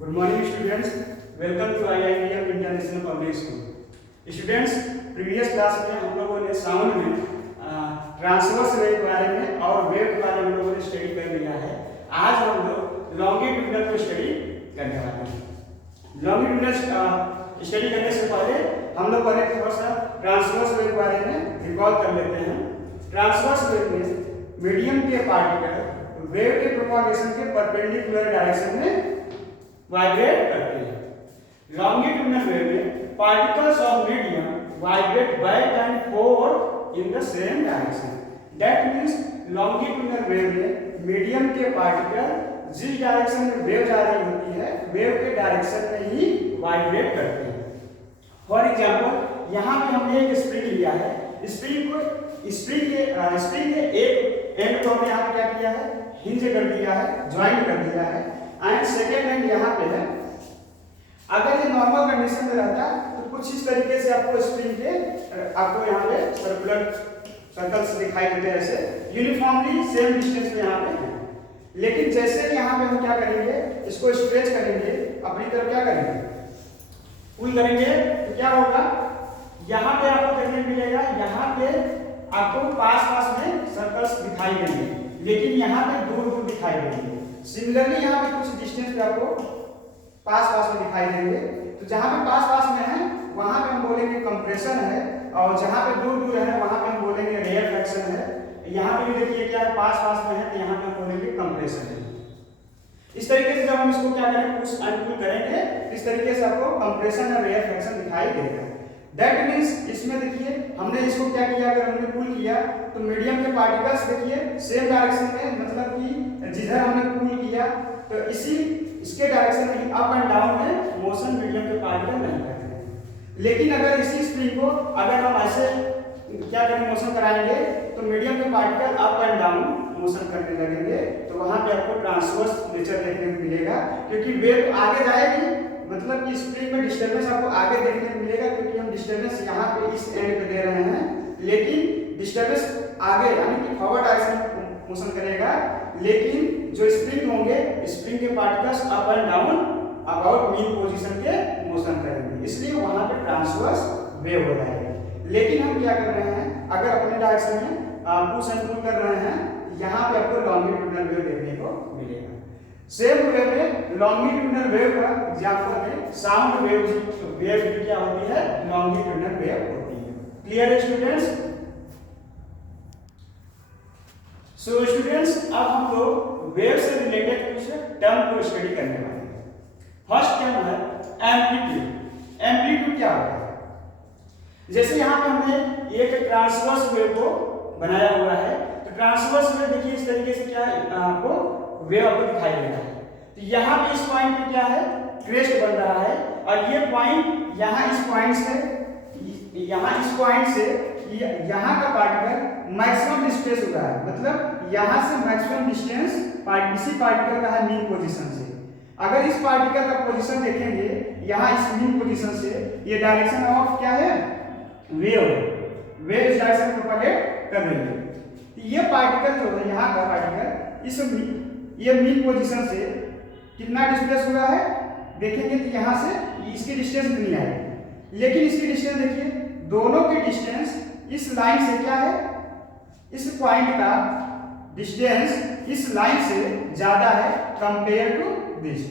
Good morning students. Welcome to IITM International Public School. Students, previous class में हम लोगों ने साउंड में ट्रांसवर्स वेव के बारे में और वेव के बारे में हम लोगों ने स्टडी कर लिया है। आज हम लोग लॉन्गिट्यूडनल को स्टडी करने वाले हैं। लॉन्गिट्यूडनल स्टडी करने से पहले हम लोग पहले थोड़ा सा ट्रांसवर्स वेव के बारे में रिकॉल कर लेते हैं। ट्रांसवर्स वेव में मीडियम के पार्टिकल वेव के प्रोपागेशन के परपेंडिकुलर डायरेक्शन में वाइब्रेट करते हैं। लॉन्गिट्यूडनल वेव में particles of medium vibrate back and forward in the same direction. That means longitudinal wave में मीडियम के पार्टिकल जिस डायरेक्शन में वेव जा रही होती है वेव के डायरेक्शन में ही वाइब्रेट करते हैं। फॉर एग्जांपल यहाँ पे हमने एक स्प्रिंग लिया है। स्प्रिंग के एक एंड को हमने यहाँ पे क्या किया है, हिंज कर दिया है, ज्वाइन कर दिया है एंड सेकेंड एंड यहाँ पे है। अगर ये नॉर्मल कंडीशन में रहता तो कुछ इस तरीके से आपको स्प्रिंग के आपको यहाँ पे सर्कल्स दिखाई देते हैं, ऐसे यूनिफॉर्मली सेम डिस्टेंस में यहाँ पे है। लेकिन जैसे यहाँ पे हम क्या करेंगे, इसको स्ट्रेच करेंगे, अपनी तरफ क्या करेंगे, पुल करेंगे, तो क्या होगा, यहाँ पे आपको देखने मिलेगा, यहाँ पे आपको पास में सर्कल्स दिखाई देंगे, लेकिन यहाँ पे दूर दिखाई देंगे। सिमिलरली यहाँ पे कुछ डिस्टेंस पे आपको पास में दिखाई देंगे। तो जहाँ पे पास में है वहाँ पे हम बोलेंगे कंप्रेशन है, और जहाँ पे दूर है वहाँ पे हम बोलेंगे रेयरफैक्शन है। यहाँ पे भी देखिए क्या पास में है, तो यहाँ पे हम बोलेंगे कंप्रेशन है। इस तरीके से जब हम इसको क्या करेंगे, पुश एंड पुल करेंगे, इस तरीके से आपको कंप्रेशन और रेयरफैक्शन दिखाई देगा। दैट मींस इसमें देखिए हमने इसको क्या किया, अगर हमने पुल किया तो मीडियम के पार्टिकल्स देखिए सेम डायरेक्शन में, मतलब कि जिधर हमने पुल किया तो इसके डायरेक्शन में अप एंड डाउन में मोशन मीडियम के पार्टिकल नहीं करते हैं। लेकिन अगर इसी स्प्रिंग को अगर हम ऐसे क्या करेंगे, मोशन कराएंगे, तो मीडियम के particle up and down motion करने लगेंगे, तो वहां पे आपको ट्रांसवर्स नेचर देखने को मिलेगा, क्योंकि वेव आगे जाएगी, मतलब कि स्प्रिंग में डिस्टर्बेंस आपको आगे देखने को मिलेगा, क्योंकि हम डिस्टर्बेंस यहाँ पे इस एंड पे दे रहे हैं, लेकिन डिस्टर्बेंस आगे यानी कि फॉरवर्ड डायरेक्शन में मोशन करेगा, लेकिन जो स्प्रिंग होंगे, स्प्रिंग के particles up and down about mean position के मोशन करेंगे, इसलिए वहां पे ट्रांसवर्स वेव हो जाएगा। लेकिन हम क्या कर रहे हैं, अगर अपने डायरेक्शन में पुश एंड पुल कर रहे हैं, यहाँ पे आपको लॉन्गिट्यूडनल वेव देखने को मिलेगा। सेम वे में लॉन्गिट्यूडनल वेव का एग्जांपल में साउंड वेव क्या होती है, लॉन्गिट्यूडनल वेव होती है। क्लियर है स्टूडेंट्स? सो स्टूडेंट्स, अब हम लोग वेव से रिलेटेड कुछ टर्म को स्टडी करने वाले हैं। फर्स्ट टर्म है एम्पलीट्यूड। एम्पलीट्यूड क्या होता है? जैसे यहाँ पे हमने एक ट्रांसवर्स वेव को बनाया हुआ है, तो ट्रांसवर्स वेव देखिए इस तरीके से क्या है, आपको वेव आपको दिखाई दे रहा है। तो यहाँ पे इस पॉइंट पे क्या है, क्रेस्ट बन रहा है, और ये पॉइंट यहाँ इस पॉइंट से यहाँ का पार्टिकल मैक्सिमम डिस्टेंस हो रहा है, मतलब यहाँ से मैक्सिमम डिस्टेंस इसी पार्टिकल का है मीन पोजीशन से। अगर इस पार्टिकल का पोजीशन देखेंगे यहाँ इस मीन पोजीशन से, ये डायरेक्शन ऑफ क्या है, वेव इस डायरेक्शन में प्रोपेगेट कर रही है। तो ये पार्टिकल जो है, यहाँ का पार्टिकल ये मीन पोजीशन से कितना डिस्प्लेस हुआ है, देखेंगे कि यहाँ से इसकी डिस्टेंस नहीं आएगी, लेकिन इसकी डिस्टेंस देखिए, दोनों की डिस्टेंस इस लाइन से क्या है, इस पॉइंट का डिस्टेंस इस लाइन से ज्यादा है compare to this.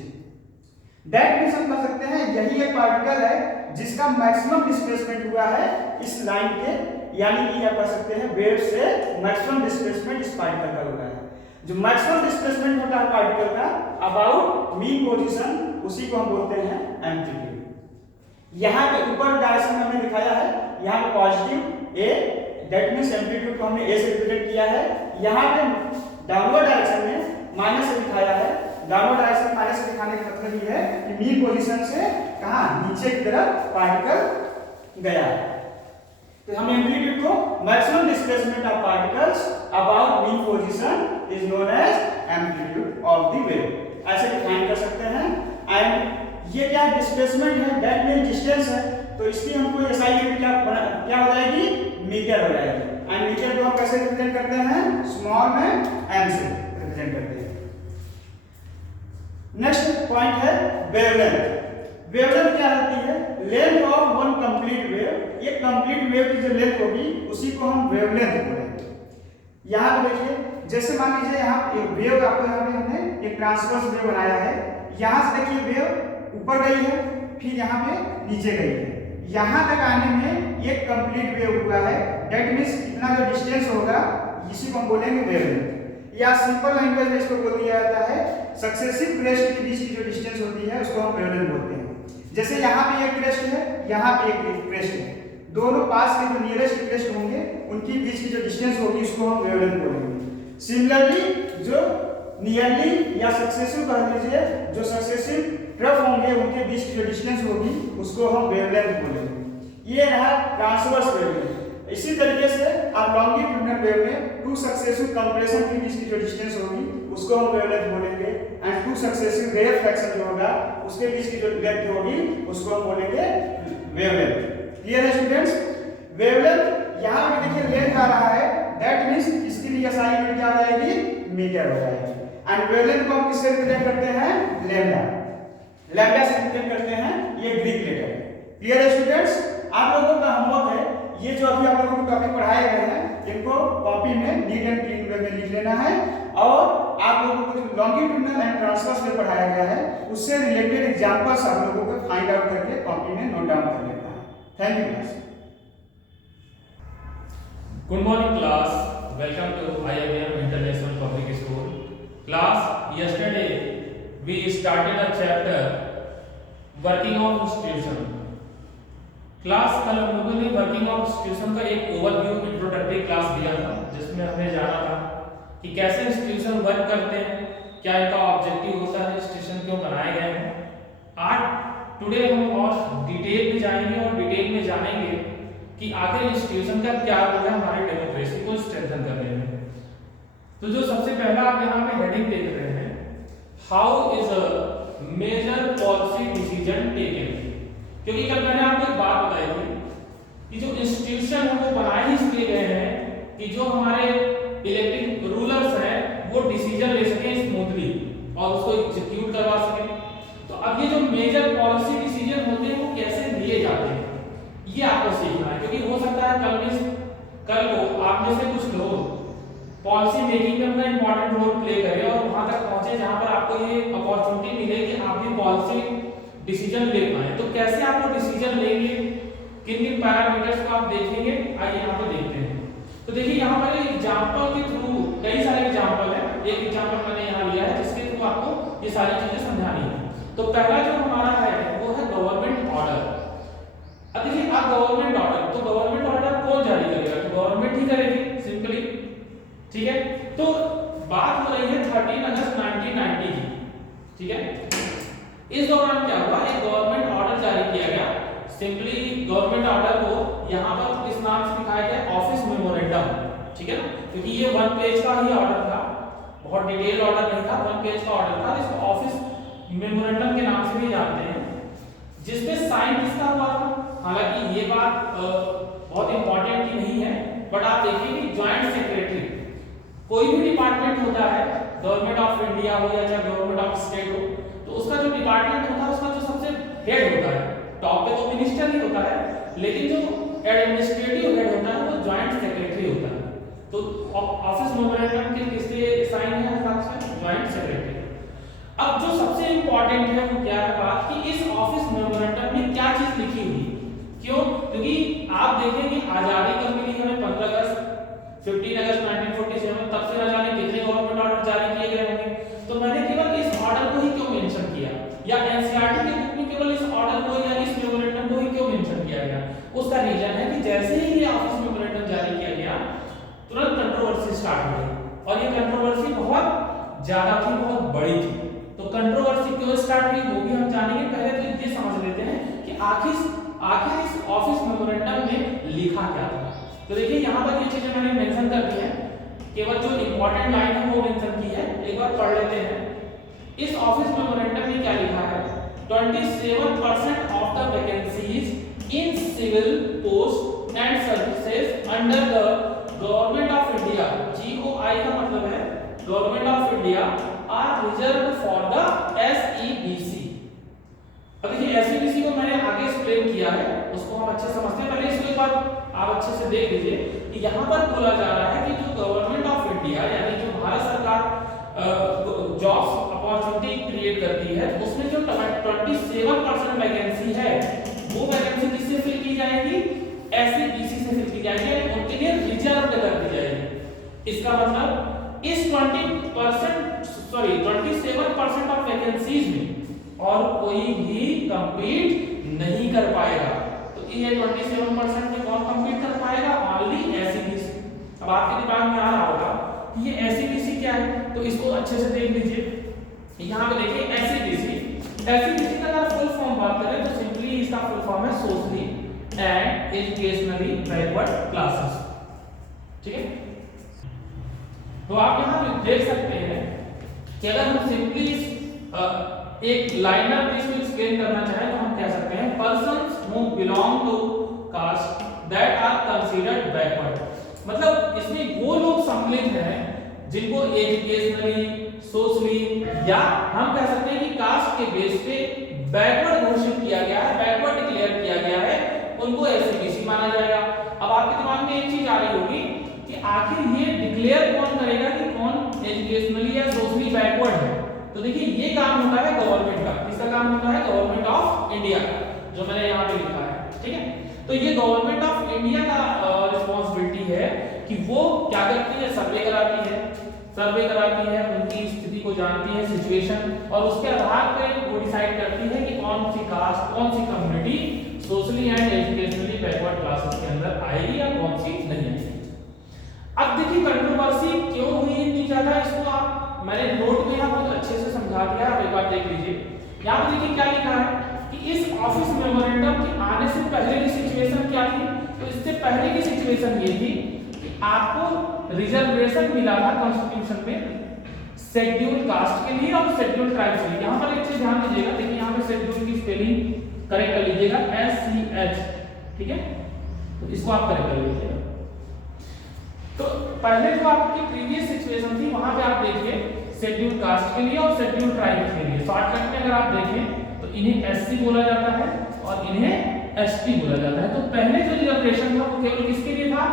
That means हम कह सकते हैं यही एक पार्टिकल है जिसका मैक्सिमम डिस्प्लेसमेंट हुआ है इस लाइन के, यानी कि आप कह सकते हैं वेव से मैक्सिमम डिस्प्लेसमेंट इस पार्टिकल का होता है। जो मैक्सिमम डिस्प्लेसमेंट होता है पार्टिकल का अबाउट मीन पोजीशन, उसी को हम बोलते हैं एम्पलीट्यूड। यहाँ पे ऊपर डायरेक्शन में हमने दिखाया है, यहाँ पे positive A, that means amplitude को हमने ए से रिप्रेजेंट किया है। यहाँ पे डाउनवर्ड डायरेक्शन में माइनस से दिखाया है। डाउनवर्ड डायरेक्शन माइनस से दिखाने का मतलब ये है कि मीन पोजीशन से कहाँ, नीचे की तरफ पार्टिकल गया है। तो हम एम्पलीट्यूड को maximum displacement of particles about mean position is known as amplitude of the wave, ऐसे डिफाइन कर सकते हैं। एंड ये क्या डिस्प्लेसमेंट है, दैट मीन डिस्टेंस है, तो इसकी हमको एसआई यूनिट क्या हो जाएगी, मीटर हो जाएगी। एंड मीटर को हम कैसे रिप्रेजेंट करते हैं, स्मॉल में एम से रिप्रेजेंट करते हैं। नेक्स्ट पॉइंट है वेवलेंथ। वेवलेंथ क्या होती है? Length of one complete wave. एक कंप्लीट वेव की जो लेंथ होगी उसी को हम वेवलेंथ बोलेंगे। यहाँ पे देखिए, जैसे मान लीजिए यहाँ एक वेव आपको यहाँ पे हमने एक ट्रांसवर्स वेव बनाया है। यहाँ से देखिए वेव ऊपर गई है, फिर यहाँ पे नीचे गई है। यहाँ तक आने में एक कंप्लीट वेव हुआ है। दैट मीन्स इतना जो डिस्टेंस होगा इसी को हम बोलेंगे वेवलेंथ। या सिंपल लैंग्वेज में इसको बोल दिया जाता है सक्सेसिव क्रेस्ट के बीच की जो डिस्टेंस होती है उसको हम वेवलेंथ बोलते हैं। जैसे यहाँ पे एक क्रेस्ट है, यहाँ पे एक क्रेस्ट है, दोनों पास के जो नियरेस्ट क्रेस्ट होंगे उनके बीच की जो डिस्टेंस होगी उसको हम वेवलेंथ बोलेंगे। सिमिलरली जो नियरली या सक्सेसिव कह लीजिए, जो सक्सेसिव ट्रफ होंगे उनके बीच की जो डिस्टेंस होगी उसको हम वेवलेंथ बोलेंगे। ये रहा ट्रांसवर्स वेवलेंथ। इसी तरीके से आप लॉन्गिट्यूडिनल वेव में टू सक्सेसिव कंप्रेशन के बीच की जो डिस्टेंस होगी उसको हम वेवलेंथ बोलेंगे, एंड टू सक्सेसिव रेयरफैक्शन जो होगा उसके बीच की जो लेंथ होगी उसको हम बोलेंगे वेवलेंथ। क्लियर है स्टूडेंट्स? वेवलेंथ यहाँ पे देखिए लेंथ आ रहा है, दैट मींस इसके लिए SI यूनिट क्या हो जाएगी? मीटर हो जाएगी। एंड वेवलेंथ को हम किससे रिप्रेजेंट करते हैं? लैम्डा। लैम्डा से रिप्रेजेंट करते हैं, ये ग्रीक लेटर है। क्लियर है स्टूडेंट्स? आप लोगों का होमवर्क है, ये जो अभी आप लोगों को टॉपिक पढ़ाए गए हैं इनको कॉपी में नीट एंड क्लीन वे में लिख लेना है, और आप लोगों को जो लॉन्गिट्यूडिनल एंड ट्रांसवर्स में पढ़ाया गया है उससे रिलेटेड एग्जांपल्स आप लोगों को फाइंड आउट करके कॉपी में नोट डाउन कर लेना है। Thank you class. Good morning class, welcome to IIM International Public School. Class, yesterday we started a chapter working of institution. Class कल हम लोगों ने वर्किंग ऑफ इंस्टीट्यूशन का एक ओवरव्यू इंट्रोडक्टरी क्लास दिया था, जिसमें हमें जाना था कि कैसे इंस्टीट्यूशन वर्क करते हैं, क्या इनका ऑब्जेक्टिव होता है, इंस्टीट्यूशन क्यों बनाए गए हैं। आज टुडे हम और डिटेल में जाएंगे और डिटेल में जानेंगे कि आखिर इंस्टीट्यूशन का क्या रोल है हमारे डेमोक्रेसी को स्ट्रेंथन करने में। तो जो सबसे पहला आप यहाँ पे हेडिंग देख रहे हैं, how is a major policy decision taken. क्योंकि कल मैंने आपको एक बात बताई थी कि जो इंस्टीट्यूशन है वो बनाए ही इसलिए गए हैं कि जो हमारे इलेक्टेड रूलर्स हैं वो डिसीजन ले सकें स्मूथली और उसको एग्जीक्यूट करवा सकें। तो अब ये जो मेजर पॉलिसी डिसीजन होते हैं वो कैसे लिए जाते हैं ये आपको सीखना है, क्योंकि हो सकता है कल को आप में से कुछ लोग पॉलिसी मेकिंग में अपना इंपॉर्टेंट रोल प्ले करें और वहां तक पहुंचे जहां पर आपको ये अपॉर्चुनिटी मिले कि आप भी पॉलिसी डिसीजन ले पाए। तो कैसे आप वो डिसीजन लेंगे, किन किन पैरामीटर्स को आप देखेंगे, आइए यहाँ पे देखते हैं। तो देखिए यहाँ पर एग्जांपल के थ्रू कई सारे एग्जांपल है, एक एग्जांपल मैंने यहाँ लिया है जिसके थ्रू आपको ये सारी चीजें समझानी है। तो पहला जो हमारा है वो है गवर्नमेंट ऑर्डर। अब देखिए आप गवर्नमेंट ऑर्डर, तो गवर्नमेंट ऑर्डर कौन जारी करेगा? तो गवर्नमेंट ही करेगी सिंपली, ठीक है। तो बात हो रही है 13 अगस्त 1990 की, ठीक है। इस दौरान क्या हुआ, एक गवर्नमेंट ऑर्डर जारी किया गया। सिंपली गवर्नमेंट ऑर्डर को यहाँ पर इस नाम से लिखा गया ऑफिस मेमोरेंडम, ठीक है ना, क्योंकि ये 1 पेज का ही ऑर्डर था, बहुत डिटेल ऑर्डर नहीं था, 1 पेज का ऑर्डर था, इसको ऑफिस मेमोरेंडम के नाम से भी जानते हैं। जिसमें साइन किसका हुआ था? हालांकि ये बात बहुत इंपॉर्टेंट की नहीं है, बट आप देखिए कि ज्वाइंट सेक्रेटरी, कोई भी डिपार्टमेंट होता है, गवर्नमेंट ऑफ इंडिया हो या चाहे गवर्नमेंट ऑफ स्टेट हो, तो उसका जो डिपार्टमेंट होता है उसका जो सबसे हेड होता है, टॉप पे तो मिनिस्टर ही होता है, लेकिन जो एडमिनिस्ट्रेटिव हेड होता है वो ज्वाइंट सेक्रेटरी होता है। तो ऑफिस मेमोरेंडम के किसके साइन है? हिसाब से ज्वाइंट सेक्रेटरी। अब जो सबसे इंपॉर्टेंट है वो क्या है बात कि इस ऑफिस मेमोरेंडम में क्या चीज लिखी हुई, क्यों? क्योंकि आप देखें कि आजादी कब मिली हमें? 15 अगस्त 1947, तब से न जाने कितने गवर्नमेंट ऑर्डर जारी किए गए होंगे। तो मैंने केवल इस ऑर्डर को ही क्यों मेंशन किया, या एनसीईआरटी के बुक में केवल इस ऑर्डर को या इस मेमोरेंडम को ही क्यों मेंशन किया गया? उसका रीजन है कि जैसे ही ये ऑफिस मेमोरेंडम जारी किया गया तुरंत कंट्रोवर्सी स्टार्ट हो गई, और ये कंट्रोवर्सी बहुत ज्यादा थी, बहुत बड़ी थी। तो कंट्रोवर्सी क्यों स्टार्ट हुई वो भी हम जानेंगे। पहले तो ये समझ लेते हैं कि आखिर इस ऑफिस मेमोरेंडम में लिखा क्या था। तो देखिए यहाँ पर ये चीजें मैंने मेंशन कर दी है, केवल जो इंपॉर्टेंट लाइन है वो मेंशन की है, एक बार पढ़ लेते हैं। इस ऑफिस मेमोरेंडम में क्या लिखा है? 27% of the vacancies in civil post and services under the government of India, GOI का मतलब है government of India, are reserved for the SEBC। किया है उसको हम अच्छे समझते हैं। पहले इसको एक बार आप अच्छे से देख लीजिए कि यहाँ पर बोला जा रहा है कि जो गवर्नमेंट ऑफ इंडिया यानी जो भारत सरकार जॉब्स अपॉर्चुनिटी क्रिएट करती है, उसमें जो 27% वैकेंसी है वो वैकेंसी किससे फिल की जाएगी? एससीबीसी से फिल की जाएगी, यानी उनके लिए रिजर्व कर दी जाएगी। इसका मतलब इस 27% ऑफ वैकेंसीज में और कोई भी कंपीट नहीं कर पाएगा। तो ये 27% में कौन कंपीट कर पाएगा? Only SCBC. अब आपके दिमाग में आ रहा होगा कि ये एससीबीसी क्या है, तो इसको अच्छे से देख लीजिए। यहाँ पे देखिए एससीबीसी का अगर फुल फॉर्म बात करें तो सिंपली इसका फुल फॉर्म है socially and educationally backward classes. ठीक है, तो आप यहाँ पे देख सकते हैं कि अगर हम सिंपली एक लाइनर में इसको एक्सप्लेन करना चाहें तो हम कह सकते हैं persons who belong to caste that are considered backward. मतलब इसमें वो लोग सम्मिलित हैं जिनको एजुकेशनली, सोशली या हम कह सकते हैं कि कास्ट के बेस पे बैकवर्ड घोषित किया गया है, बैकवर्ड डिक्लेयर किया गया है, उनको एससीबीसी माना जाएगा। अब आपके दिमाग में एक चीज आ रही होगी कि आखिर ये डिक्लेयर कौन करेगा कि कौन एजुकेशनली या सोशली बैकवर्ड है? तो देखिए ये काम होता है गवर्नमेंट का। किसका काम होता है? गवर्नमेंट ऑफ इंडिया का, जो मैंने यहाँ पे लिखा है। ठीक है, तो ये गवर्नमेंट ऑफ इंडिया का रिस्पांसिबिलिटी है कि वो क्या करती है? सर्वे कराती है, उनकी स्थिति को जानती है, सिचुएशन, और उसके आधार पर वो डिसाइड करती है कि कौन सी कास्ट, कौन सी community socially and educationally backward classes के अंदर आएगी या कौन सी नहीं आएगी। अब देखिए कंट्रोवर्सी क्यों हुई इतनी ज्यादा, इसको आप मैंने नोट में यहाँ बहुत अच्छे से समझा दिया, आप एक बार देख लीजिए। यहाँ पे देखिए क्या लिखा है कि इस ऑफिस मेमोरेंडम के आने से पहले की सिचुएशन क्या थी? तो इससे पहले की सिचुएशन ये थी कि आपको रिजर्वेशन मिला था कॉन्स्टिट्यूशन में शेड्यूल कास्ट के लिए और शेड्यूल ट्राइब्स के लिए। यहाँ पर एक चीज ध्यान दीजिएगा, देखिए यहाँ पे शेड्यूल की स्पेलिंग करेक्ट कर लीजिएगा, SCH। ठीक है, तो इसको आप करेक्ट कर लीजिएगा। तो पहले जो आपकी प्रीवियस सिचुएशन थी वहां पे आप देखिए शेड्यूल कास्ट के लिए और शेड्यूल ट्राइब के लिए शॉर्टकट में अगर आप देखें तो इन्हें SC बोला जाता है और इन्हें ST बोला जाता है। तो पहले जो रिजर्वेशन था वो केवल किसके लिए था?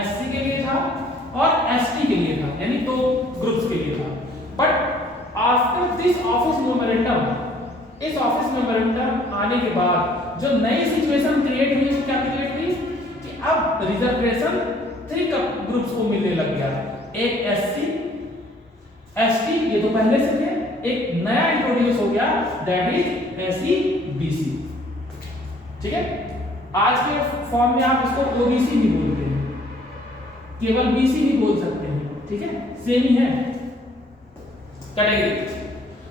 SC के लिए था और ST के लिए था, यानी दो ग्रुप्स के लिए था। But after this office memorandum, इस ऑफिस मेमोरेंडम आने के बाद जो नई सिचुएशन क्रिएट हुई वो क्या क्रिएट हुई कि अब रिजर्वेशन 3 ग्रुप्स को मिलने लग गया। एक SC, ST, ये तो पहले से थे, एक नया इंट्रोड्यूस हो गया दैट इज SEBC। ठीक है, आज के फॉर्म में आप इसको OBC भी बोलते हैं, केवल BC भी बोल सकते हैं। ठीक है, सेम ही है कैटेगरी।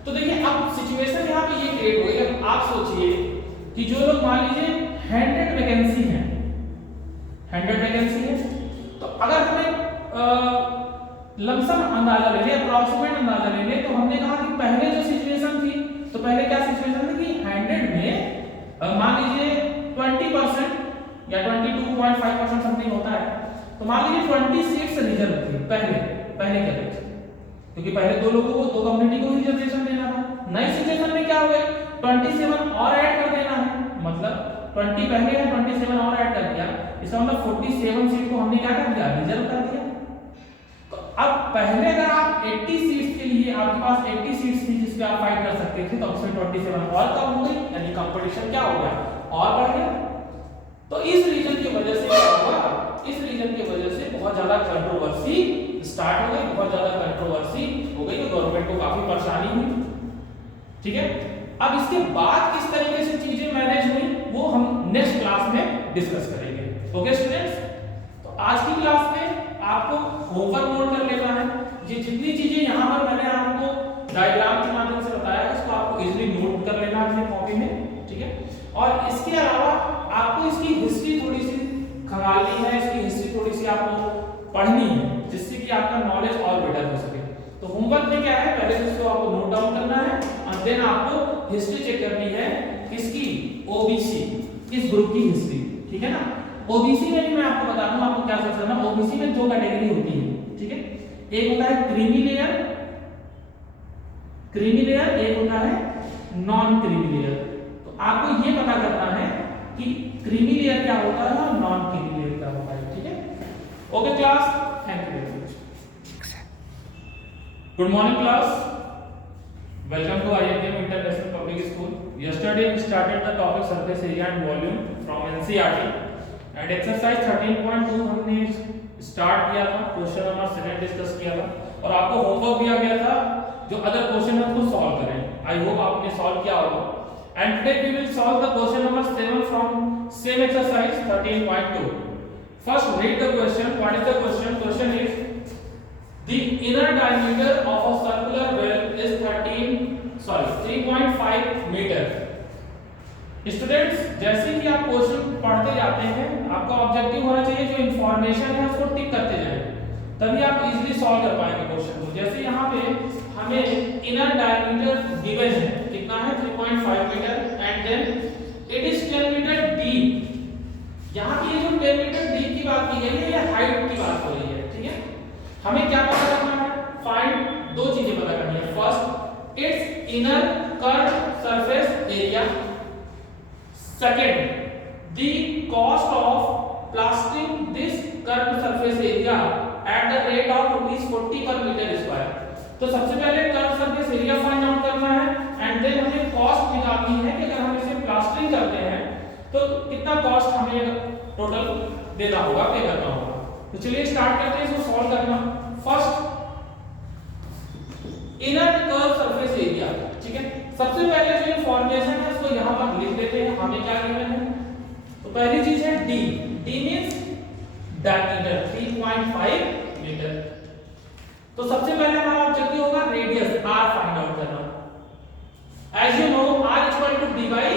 तो देखिए अब सिचुएशन यहाँ पे ये क्रिएट हो गई। अब आप सोचिए कि जो लोग मान लीजिए 100 वैकेंसी है, 100 वैकेंसी है, तो अगर हमें लमसम अंदाजा ले लें, अप्रॉक्सीमेट अंदाजा ले लें, तो हमने कहा कि पहले जो सिचुएशन थी, तो पहले क्या सिचुएशन थी कि 100 में मान लीजिए 20% या 22.5% समथिंग होता है, तो मान लीजिए 20 सीट्स रिजर्व थी पहले क्या थे, क्योंकि पहले दो लोगों को, दो कम्युनिटी को रिजर्वेशन देना था। नई सिचुएशन में क्या हो गई? 27 और ऐड कर देना है, मतलब 20 पहले है, 27 और ऐड कर दिया, इसका मतलब 47 सीट को हमने क्या कर दिया? रिजर्व कर दिया। तो अब पहले अगर आप 80 सीट्स के लिए आपके पास 80 सीट्स थी जिस पे आप फाइट कर सकते थे, तो उसमें 27 और कम हो गई, यानी कंपटीशन क्या हो गया? और बढ़ गया। तो इस रीजन की वजह से क्या हुआ? इस रीजन की वजह से बहुत ज्यादा कंट्रोवर्सी स्टार्ट हो गई, बहुत ज्यादा कंट्रोवर्सी हो गई, तो गवर्नमेंट को काफी परेशानी हुई। ठीक है, अब इसके बाद किस तरीके से चीजें मैनेज हुई वो हम नेक्स्ट क्लास में डिस्कस करेंगे। ओके स्टूडेंट्स, तो आज की क्लास में आपको होमवर्क नोट कर लेना है। ये जितनी चीजें यहाँ पर मैंने आपको डायग्राम के माध्यम से बताया है, इसको आपको इजीली नोट कर लेना है अपने कॉपी में। ठीक है, और इसके अलावा आपको इसकी हिस्ट्री थोड़ी सी खंगालनी है, इसकी हिस्ट्री थोड़ी सी आपको पढ़नी है, जिससे कि आपका नॉलेज और बेटर हो सके। तो होमवर्क में क्या है, पहले इसको आपको नोट डाउन करना है और देन आपको हिस्ट्री चेक करनी है किसकी? OBC, इस ग्रुप की हिस्ट्री। ठीक है ना, OBC में भी मैं आपको बता दूं आपको क्या चेक करना। OBC में दो कैटेगरी होती है। ठीक है, एक होता है क्रीमी लेयर, एक होता है नॉन क्रीमी लेयर। तो आपको ये पता करना है कि क्रीमी लेयर क्या होता है और नॉन क्रीमी लेयर क्या होता है, ठीक है। Okay class, thank you very much. Good morning class, welcome to IIM International Public School. Yesterday we started the topic surface area and volume from NCERT and exercise 13.2 हमने start किया था, question number 7 discuss किया था और आपको homework दिया गया था जो अदर क्वेश्चन है उसको सॉल्व करें। आई होप आपने सॉल्व किया होगा and today we will solve the question number 7 from same exercise 13.2. First read the question. What is the question? Question is the inner diameter of a circular well is 3.5 meter. Students जैसे कि आप question पढ़ते जाते हैं आपका objective होना चाहिए जो इंफॉर्मेशन है उसको टिक करते जाएं, तभी आप इजीली सॉल्व कर पाएंगे क्वेश्चन को। जैसे यहाँ पे हमें इनर डायमीटर गिवन है, कितना है 3.5 metre and then it is 10 metre deep. यहाँ पे ये जो 10 मीटर डीप की बात की गई है ये हाइट की बात हो रही है, ठीक है। हमें क्या पता करना है? फाइंड दो चीजें पता करनी है। First it's inner curve surface area, second the cost of plastering this curve surface area at the rate of ₹40 पर मीटर स्क्वायर। तो सबसे पहले curve surface area find out करना है एंड देन हमें कॉस्ट निकालनी है कि अगर हम इसे प्लास्टरिंग करते हैं तो कितना कॉस्ट हमें टोटल देना होगा, पे करना होगा। तो चलिए स्टार्ट करते हैं इसको सॉल्व करना। First inner curve surface area, ठीक है। सबसे पहले जो इंफॉर्मेशन है उसको यहां पर लिख लेते हैं। हमें क्या गिवन है? तो पहली चीज है D. D means diameter 3.5 metre. तो सबसे पहले हमारा ऑब्जेक्टिव होगा रेडियस आर फाइंड आउट करना। As you know R equal to D by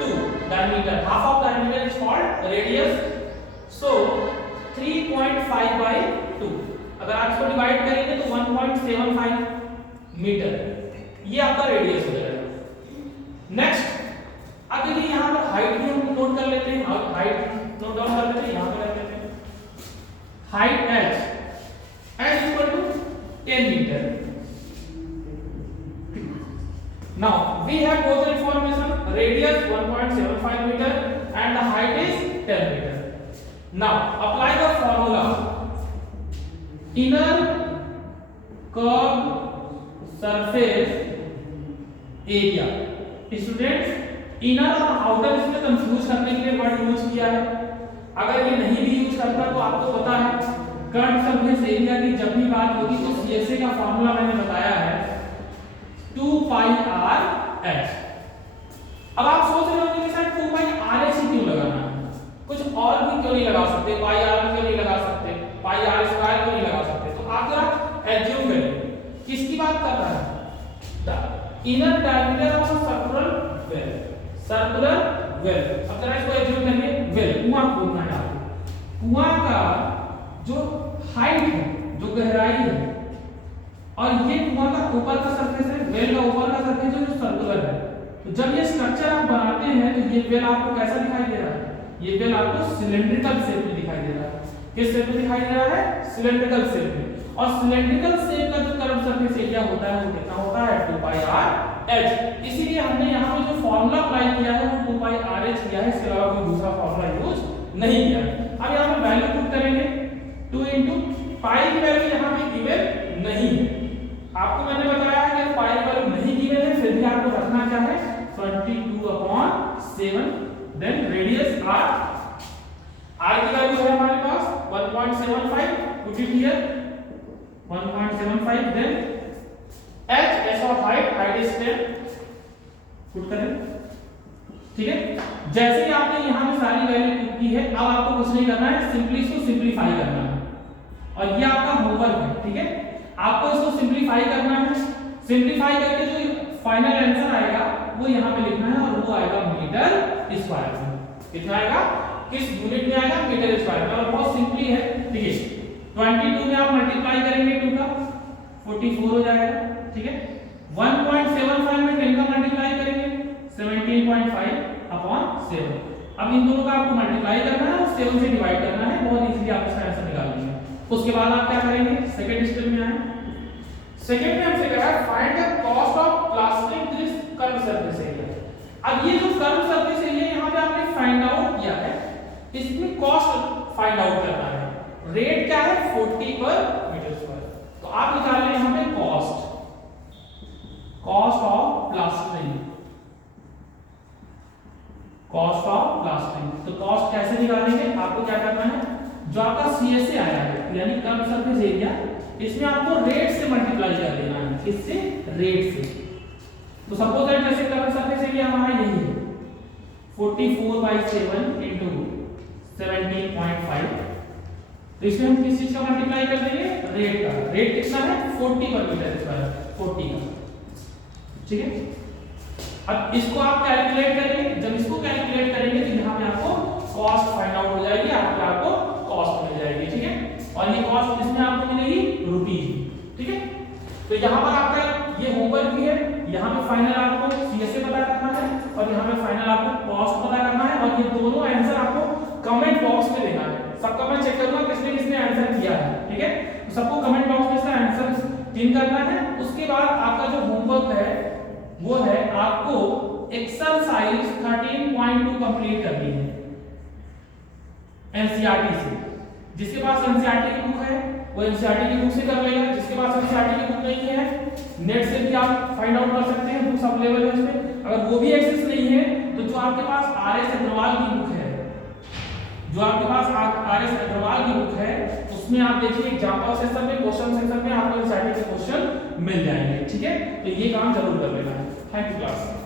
2 diameter, half of diameter is called radius. So 3.5 by 2, अगर आप इसको डिवाइड करेंगे तो 1.75 मीटर, ये आपका रेडियस हो जाएगा। नेक्स्ट अब देखिए यहाँ पर हाइट भी हम नोट कर लेते हैं, और हाइट नोट डाउन कर लेते हैं, यहाँ पे रख लेते हैं height h equal to 10 metre. Now we have both information, radius 1.75 metre and the height is 10 metre. Now apply the formula inner curved surface area। Students inner और आउटर इसमें कंफ्यूज करने के लिए वर्ड यूज किया है। अगर ये नहीं भी यूज करता तो आपको पता है कर्व्ड सरफेस एरिया की जब भी बात होगी तो CSA का फॉर्मूला मैंने बताया है 2 pi r h। अब आप सोच रहे होंगे कि सर 2 pi r h क्यों लगाना है, कुछ और भी क्यों नहीं लगा सकते, पाई आर क्यों नहीं लगा सकते, पाई आर स्क्वायर क्यों नहीं लगा सकते? तो आप जरा एज्यूम करें किसकी बात कर रहा है? The inner diameter of a circular well. Circular well, अब जरा इसको एज्यूम करिए वेल, कुआं खोदना है आपको। कुआं का जो हाइट है, जो गहराई है, और ये कुआं का ऊपर का सरफेस है, वेल का ऊपर का सरफेस है जो सर्कुलर है। तो जब ये स्ट्रक्चर आप बनाते हैं तो ये वेल आपको कैसा दिखाई दे रहा है? ये वेल आपको सिलेंड्रिकल शेप में दिखाई दे रहा है। किस शेप में दिखाई दे रहा है? सिलेंड्रिकल शेप में। और सिलेंड्रिकल शेप का जो कर्व सरफेस एरिया होता है वो कितना होता है? 2 pi r h। इसीलिए हमने यहाँ पे जो फॉर्मूला अप्लाई किया है वो 2 pi r h किया है, इसके अलावा कोई दूसरा फॉर्मूला यूज नहीं किया है। अब यहाँ पे वैल्यू पुट करेंगे 2 into पाई की वैल्यू यहाँ पे गिवन नहीं है। आपको मैंने बताया है कि पाई की वैल्यू नहीं गिवन है, फिर भी आपको रखना क्या है? 22/7। देन रेडियस r, r की वैल्यू है हमारे पास 1.75, put it here 1.75। Then h, s of height, height is 10, put करें, ठीक है। जैसे ही आपने यहां पे सारी वैल्यू पुट की है, अब आपको कुछ नहीं करना है, सिंपली इसको सिंपलीफाई करना है। और ये आपका होमवर्क है, ठीक है। आपको इसको सिंपलीफाई करना है। सिंपलीफाई करके जो फाइनल आंसर आएगा वो यहाँ पे लिखना है और वो आएगा मीटर स्क्वायर में। कितना आएगा? किस यूनिट में आएगा? मीटर स्क्वायर में। और बहुत सिंपली है, ठीक है। 22 में आप मल्टीप्लाई करेंगे 2 का 44 हो जाएगा, ठीक है। 1.75 में 10 का मल्टीप्लाई करेंगे 17.5/7। अब इन दोनों का आपको मल्टीप्लाई करना है और 7 से डिवाइड करना है, बहुत इजीली आप इसका आंसर निकाल लेंगे। उसके बाद आप क्या करेंगे? सेकंड स्टेप में आए। सेकंड में हमसे कहा find the cost of plastering this curve surface area. अब ये जो कर्व सरफेस एरिया यहाँ पे आपने फाइंड आउट किया है, इसमें कॉस्ट फाइंड आउट करना है। रेट क्या है 40 पर मीटर स्क्वायर, तो आप निकाल लें यहाँ पे cost of plastering, cost of plastering. तो कॉस्ट कैसे निकालेंगे, आपको क्या करना है, जो आपका CSA आया है यानी कर्व सरफेस एरिया, इसमें आपको रेट से मल्टीप्लाई कर देना है, किससे, रेट से। तो सपोज दैट जैसे कर्व सरफेस एरिया हमारा यही है 44/7 इंटू 17.5, तो इसमें हम किस चीज का मल्टीप्लाई कर देंगे, रेट का। रेट कितना है 40 पर मीटर स्क्वायर, 40 का, ठीक है। अब इसको आप कैलकुलेट करेंगे, जब इसको कैलकुलेट करेंगे तो यहाँ पे आपको कॉस्ट फाइंड आउट हो जाएगी, आपको कॉस्ट मिल जाएगी, ठीक है। और ये कॉस्ट किसमें आपको मिलेगी, रुपीज, ठीक है। तो यहाँ पर आपका ये होमवर्क भी है, यहाँ पे फाइनल आपको CSA पता करना है और यहाँ पे फाइनल आपको कॉस्ट पता करना है, और ये दोनों आंसर आपको कमेंट बॉक्स में देना है। सबका मैं चेक करूंगा किसने किसने आंसर किया है, ठीक है। तो सबको कमेंट बॉक्स में इसका आंसर पिन करना है। उसके बाद आपका जो होमवर्क है वो है आपको एक्सरसाइज 13.2 कंप्लीट करनी है NCERT से। जिसके पास NCERT की बुक है वो NCERT की बुक से कर लेगा, जिसके पास NCERT की बुक नहीं है नेट से भी आप फाइंड आउट कर सकते हैं, बुक्स अवेलेबल है इसमें। अगर वो भी एक्सेस नहीं है तो जो आपके पास RS अग्रवाल की बुक है, जो आपके पास RS अग्रवाल की बुक है, उसमें आप देखिए एग्जांपल सेक्शन में, क्वेश्चन सेक्शन में आपको NCERT के क्वेश्चन मिल जाएंगे, ठीक है। तो ये काम जरूर कर लेना है। Thank you class.